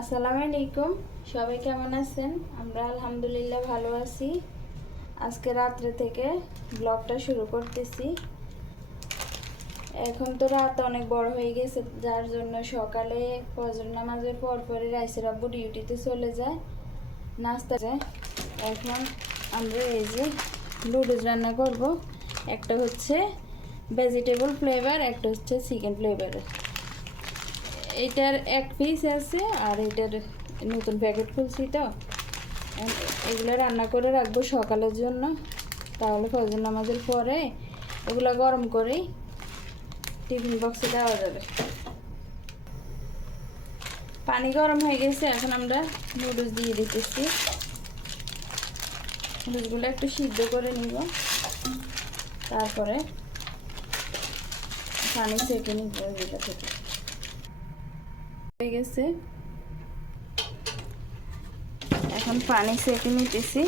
আসসালামু আলাইকুম। সবাই কেমন আছেন? আমরা আলহামদুলিল্লাহ ভালো আছি। আজকে রাত্রে থেকে ব্লগটা শুরু করতেছি। এখন তো রাত অনেক বড় হয়ে গেছে, যার জন্য সকালে ফজর নামাজের পরপরই রাইসের আব্বু ডিউটিতে চলে যায়, নাস্তা যায়। এখন আমরা এই যে নুডলস রান্না করব। একটা হচ্ছে ভেজিটেবল ফ্লেভার, একটা হচ্ছে চিকেন ফ্লেভারের। এটার এক পিস আছে আর এটার নতুন প্যাকেট খুলছি, তো এগুলো রান্না করে রাখবো সকালের জন্য। তাহলে ফজর নামাজের পরে এগুলো গরম করেই টিফিন বক্সে দেওয়া যাবে। পানি গরম হয়ে গেছে, এখন আমরা নুডলস দিয়ে দিতেছি। নুডলসগুলো একটু সিদ্ধ করে নিব, তারপরে পানি সেঁকে নিব। এগুলো থেকে হয়ে গেছে, এখন পানি সেঁকে নিতেছি।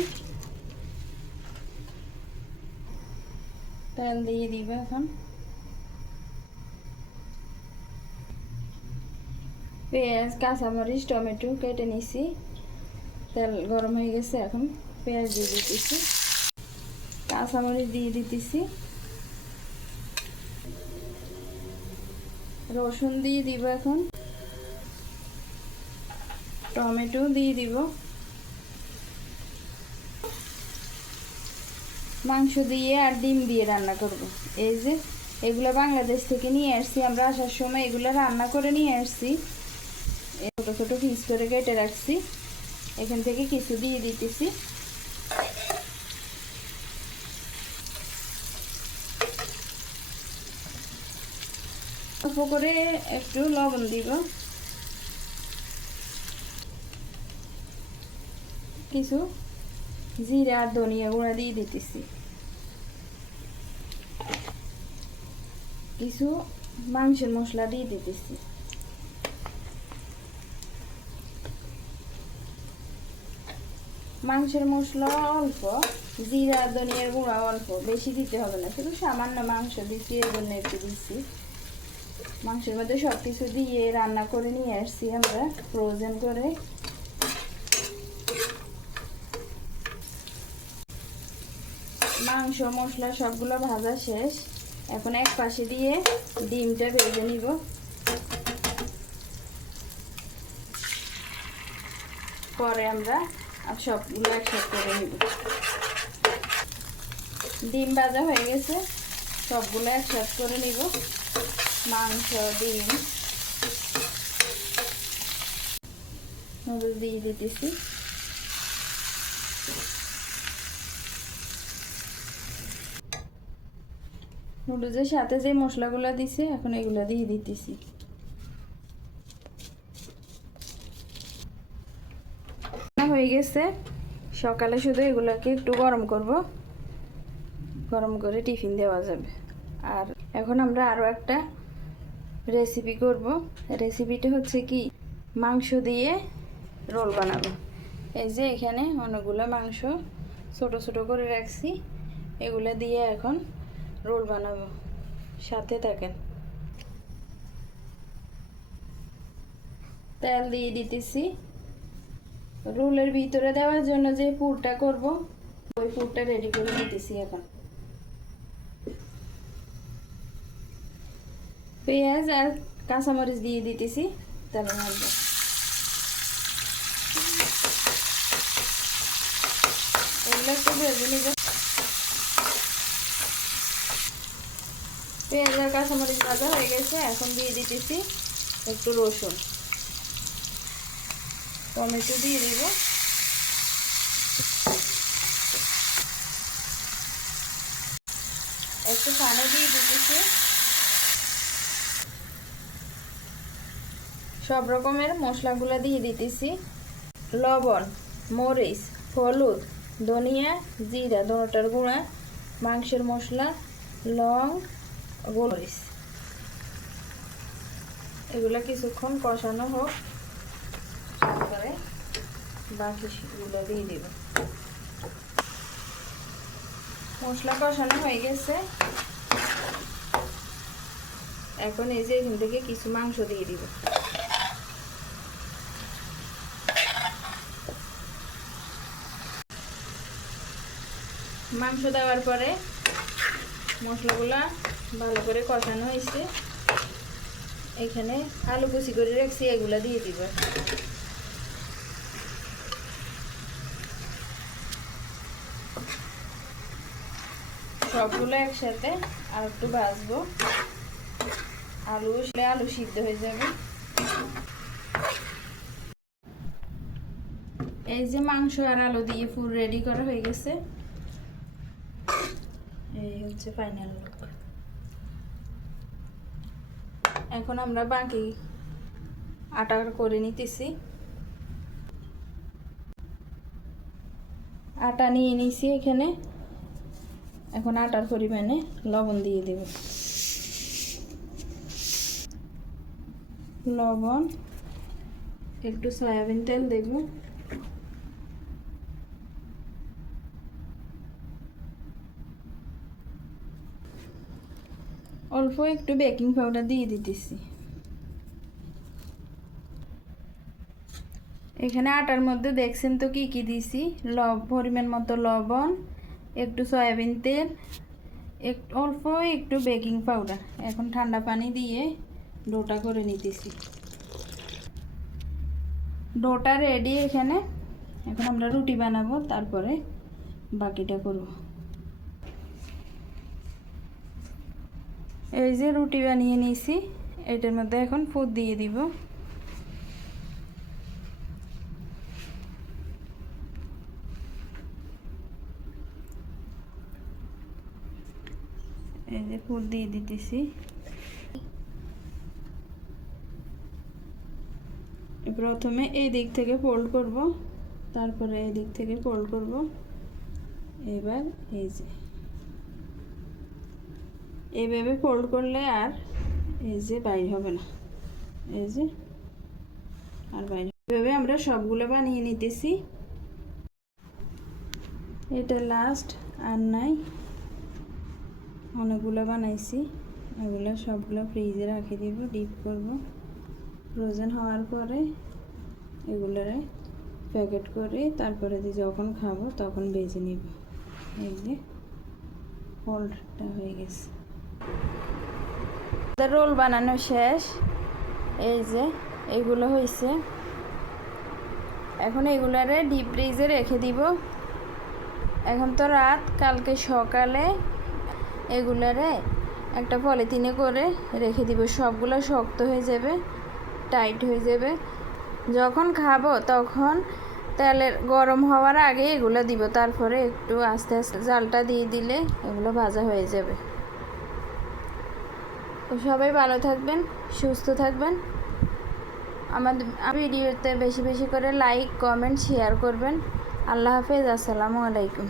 তেল দিয়ে দিব। এখন পেঁয়াজ, কাঁচামরিচ, টমেটো কেটে নিছি। তেল গরম হয়ে গেছে, এখন পেঁয়াজ দিয়ে দিতেছি, কাঁচামরিচ দিয়ে দিতেছি, রসুন দিয়ে দিব, এখন টমেটো দিয়ে দিব, মাংস দিয়ে আর ডিম দিয়ে রান্না করব। এই যে এগুলো বাংলাদেশ থেকে নিয়ে আসছি, আমরা আসার সময় এগুলো রান্না করে নিয়ে আসছি। ছোটো ছোটো পিস করে কেটে রাখছি। এখান থেকে কিছু দিয়ে দিতেছি। অল্প করে একটু লবণ দিব, কিছু জিরা আর ধনিয়া গুঁড়া দিয়ে দিতেছি, কিছু মাংসের মশলা দিয়ে দিতেছি, মাংসের মশলা অল্প, জিরা ধনিয়ার গুঁড়া অল্প, বেশি দিতে হবে না, শুধু সামান্য মাংস দিচ্ছি, এই জন্য একটু দিচ্ছি। মাংসের মধ্যে সব কিছু দিয়ে রান্না করে নিয়ে আসছি আমরা ফ্রোজেন করে। মাংস মশলা সবগুলো ভাজা শেষ, এখন এক পাশে দিয়ে ডিমটা ভেজে নিব। পরে আমরা আর সবগুলো একসাথে করে নিব। ডিম ভাজা হয়ে গেছে, সবগুলো একসাথে করে নিব। মাংস, ডিম, নুডলস দিয়ে দিতেছি। নুডলসের সাথে যে মশলাগুলো দিছে, এখন এগুলো দিয়ে দিতেছি। হয়ে গেছে, সকালে শুধু এগুলোকে একটু গরম করব, গরম করে টিফিন দেওয়া যাবে। আর এখন আমরা আরও একটা রেসিপি করব। রেসিপিটা হচ্ছে কি, মাংস দিয়ে রোল বানাবো। এই যে এখানে অনেকগুলো মাংস ছোট ছোট করে রাখছি, এগুলো দিয়ে এখন রোল বানাবো। সাথে থাকেন। তেল দিয়ে দিতেছি। রোলের ভিতরে দেওয়ার জন্য যে পুরটা করব, ওই পুরটা রেডি করে দিতেছি। এখন পেঁয়াজ আর কাঁচামরিচ দিয়ে দিতেছি তেলের মধ্যে। এগুলো একটু ভেজে নিব। পেঁয়াজ আর কাঁচামরিচ ভাজা হয়ে গেছে, এখন দিয়ে দিতেছি একটু রসুন, টমেটো দিয়ে দিব, একটু পানি দিয়ে দিতেছি। সব রকমের মশলাগুলো দিয়ে দিতেছি, লবণ, মরিচ, হলুদ, ধনিয়া, জিরা, ধনেটার গুঁড়া, মাংসের মশলা, লং, গোলমরিচ। এগুলো কিছুক্ষণ কষানো হোক, তারপরে বাকিগুলো দিয়ে দিব। মশলা কষানো হয়ে গেছে, এখন এই যে এখান থেকে কিছু মাংস দিয়ে দিব। মাংস দেওয়ার পরে মশলাগুলা ভালো করে কষানো হয়েছে। এখানে আলু কুচি করে রাখছি, এগুলা দিয়ে দিব। সবগুলো একসাথে আর একটু ভাজবো। আলু সিদ্ধ হয়ে যাবে। এই যে মাংস আর আলু দিয়ে পুরো রেডি করা হয়ে গেছে। এই হচ্ছে ফাইনাল লুক। এখন আমরা বাকি আটা করে নিতেছি। আটা নিয়ে নিছি এখানে। এখন আটার পরিমাণে লবণ দিয়ে দেব। লবণ, একটু সয়াবিন তেল দেব, অল্প একটু বেকিং পাউডার দিয়ে দিতেছি। এখানে আটার মধ্যে দেখছেন তো কি কি দিছি। পরিমাণ মতো লবণ, একটু সয়াবিন তেল, অল্প একটু বেকিং পাউডার। এখন ঠান্ডা পানি দিয়ে ডোটা করে নিতেছি। ডোটা রেডি এখানে। এখন আমরা রুটি বানাবো, তারপরে বাকিটা করব। এই যে রুটি বানিয়ে নিয়েছি, এটার মধ্যে এখন পুর দিয়ে দিব। এই যে পুর দিয়ে দিতেছি। প্রথমে এই দিক থেকে ফোল্ড করব, তারপরে এই দিক থেকে ফোল্ড করব। এবার এই যে এইভাবে ফোল্ড করলে আর এই যে বাইর হবে না। এই যে আর বাইরে এভাবে আমরা সবগুলো বানিয়ে নিতেছি। এটা লাস্ট, আর নাই, অনেকগুলো বানাইছি। এগুলো সবগুলো ফ্রিজে রেখে দিব, ডিপ করব। ফ্রোজেন হওয়ার পরে এগুলোরে প্যাকেট করে তারপরে যখন খাবো তখন বেজে নিব। এই যে ফোল্ডটা হয়ে গেছে। রোল বানানো শেষ। এই যে এইগুলো হয়েছে। এখন এগুলারে ডিপ ফ্রিজে রেখে দিব। এখন তো রাত, কালকে সকালে এগুলারে একটা পলিথিনে করে রেখে দিব। সবগুলো শক্ত হয়ে যাবে, টাইট হয়ে যাবে। যখন খাবো তখন তেলের গরম হওয়ার আগে এগুলো দিব, তারপরে একটু আস্তে আস্তে জালটা দিয়ে দিলে এগুলো ভাজা হয়ে যাবে। তো সবাই ভালো থাকবেন, সুস্থ থাকবেন। আমাদের ভিডিওতে বেশি বেশি করে লাইক, কমেন্ট, শেয়ার করবেন। আল্লাহ হাফেজ। আসসালামু আলাইকুম।